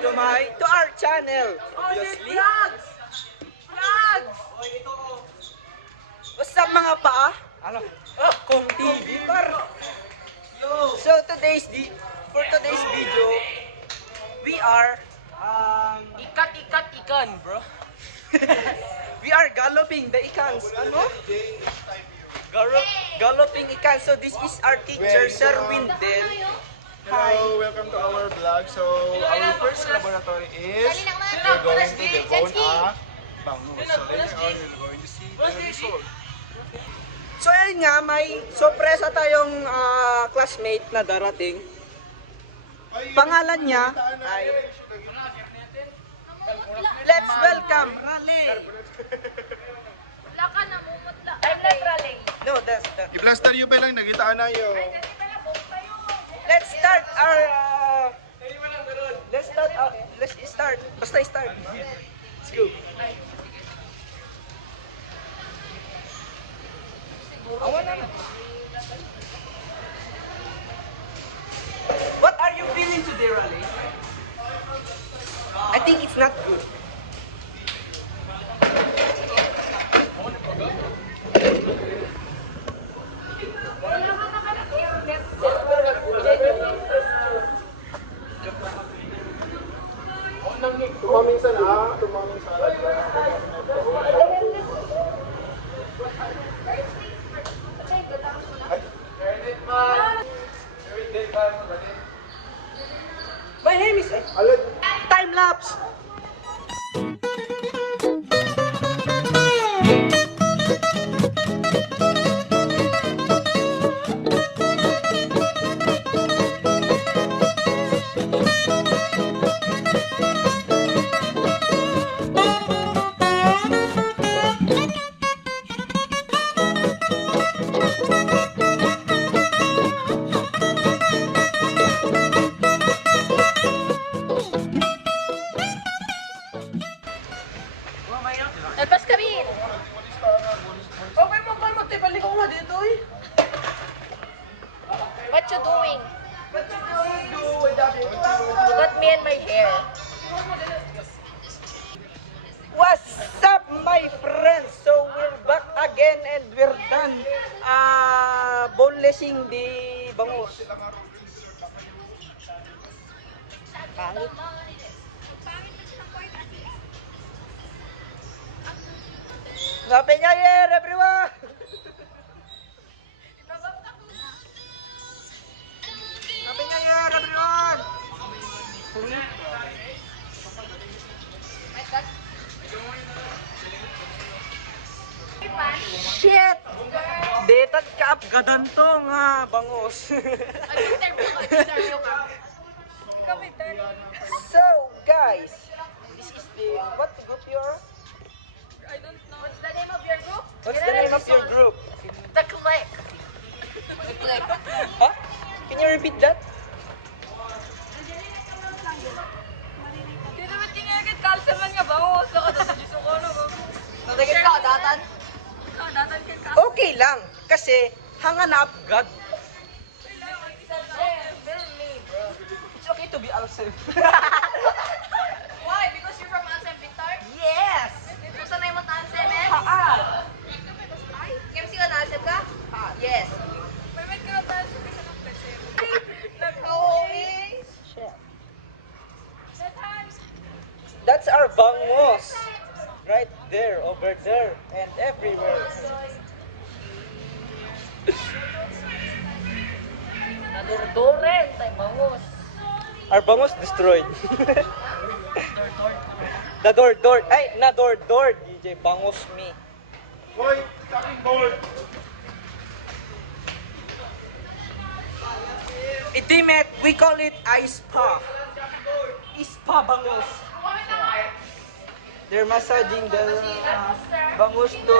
to our channel. Obviously. Vlogs! What's up mga paa? Ano? Kung TV par. So for today's video, we are Ikan, bro. we are galloping the ikans. Ano? Galloping ikan. So this is our teacher, Sir Windel. Hello, welcome to our vlog. So, our first laboratory is we're going to debone a bangus. So, later on, we're going to see the result. So ayun nga, may sorpresa tayong classmate na darating. Pangalan niya ay let's welcome Raleigh. Wala ka na, mumutla. I'm not Raleigh. No, that's that. I-blaster you pa lang, nagitaan na yun. Let's start. Basta start. Let's go. What are you feeling today, Raleigh? I think it's not good. Tumaminsan tumaminsan. My name is time lapse. Alpas kami! Okay mo, te balik ko nga dito eh. What you doing? What you doing? Look at me and my hair. What's up, my friends? So we're back again and we're done bonelessing the bangus. Pangit. Happy New Year, everyone! Happy New Year, everyone! Shit! Detad ka up gadanto nga bangus. So guys, this is the what group you are? I don't know. What's the name of your group? What's the name of your group? The Click. The Click. Huh? Can you repeat that? Sino ba't tingagad kalsa man nga bangus? Nakadasa Diyos ko na ba? Nalagay ka datan? Datan ka. Okay lang, kasi hanganap God. It's okay to be Alsem. Why? Because you're from Ansem, Victor? Yes! So, sanay mo ta Ansem, eh? Haan! KMC ka na Ansem ka? Yes. That's our bangus. Right there, over there, and everywhere. Nadurduren, tayo bangus. Our bangus destroyed. The door. Ay, na door, DJ. Bangus me. Hoy, taking board. Itimet, we call it ispa. Ispa bangus. They're massaging the bangus to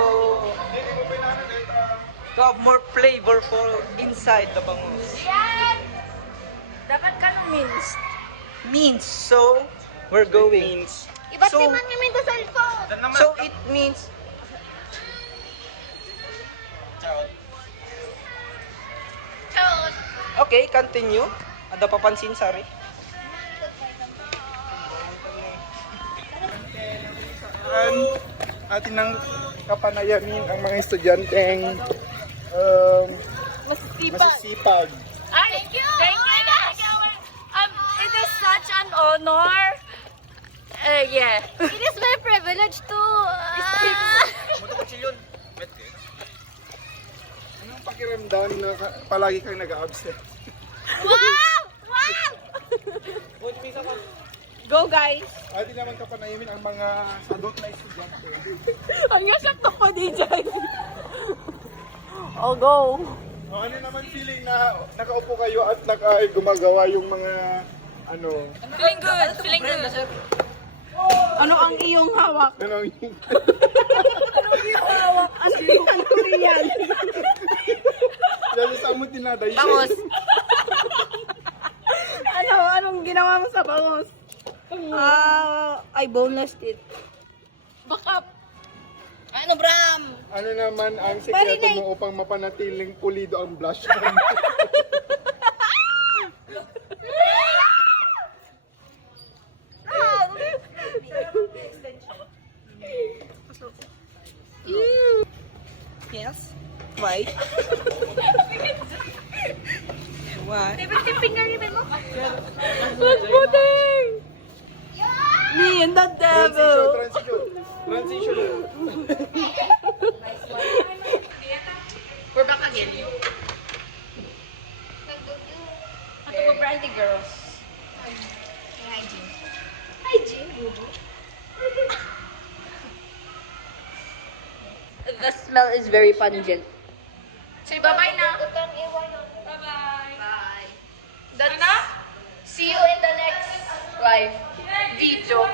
have more flavorful inside the bangus. Dapat ka nung minced. Means, so we're going. Iba't So- naman namin sa cellphone. So it means Charot. okay, continue. Ada papansin, sorry. kailangan atin ng kapanayamin ang mga estudyanteng masisipag. Thank you! Thank you! It is such an honor. Yeah. It is my privilege to speak. Anong pakiramdam na palagi kang nag-absent? Wow! Wow! Go guys! Atin naman kapanayamin ang mga adult na estudyante. Ang yasak na pa DJ. Oh, go! O, ano naman feeling na nakaupo kayo at gumagawa yung mga ano? Feeling good! Feeling good! Ano ang iyong hawak? Ano yung... Ano yung yan? Dahil sa mo tinaday. Bangos! Anong ginawa mo sa bangos? Ay, boneless teeth. Backup! Ano, Bram? Ano naman ang sikreto mo upang mapanatiling pulido ang blush mo? Yes? Why? Why? Finger ribbon mo? Puting! Me and the devil! Transition. We're back again. Ito po, Brandy Girls. Hi, Jean. Hi, Jean. The smell is very pungent. Say bye-bye na. Bye-bye. Bye. That's, see you in the next live video.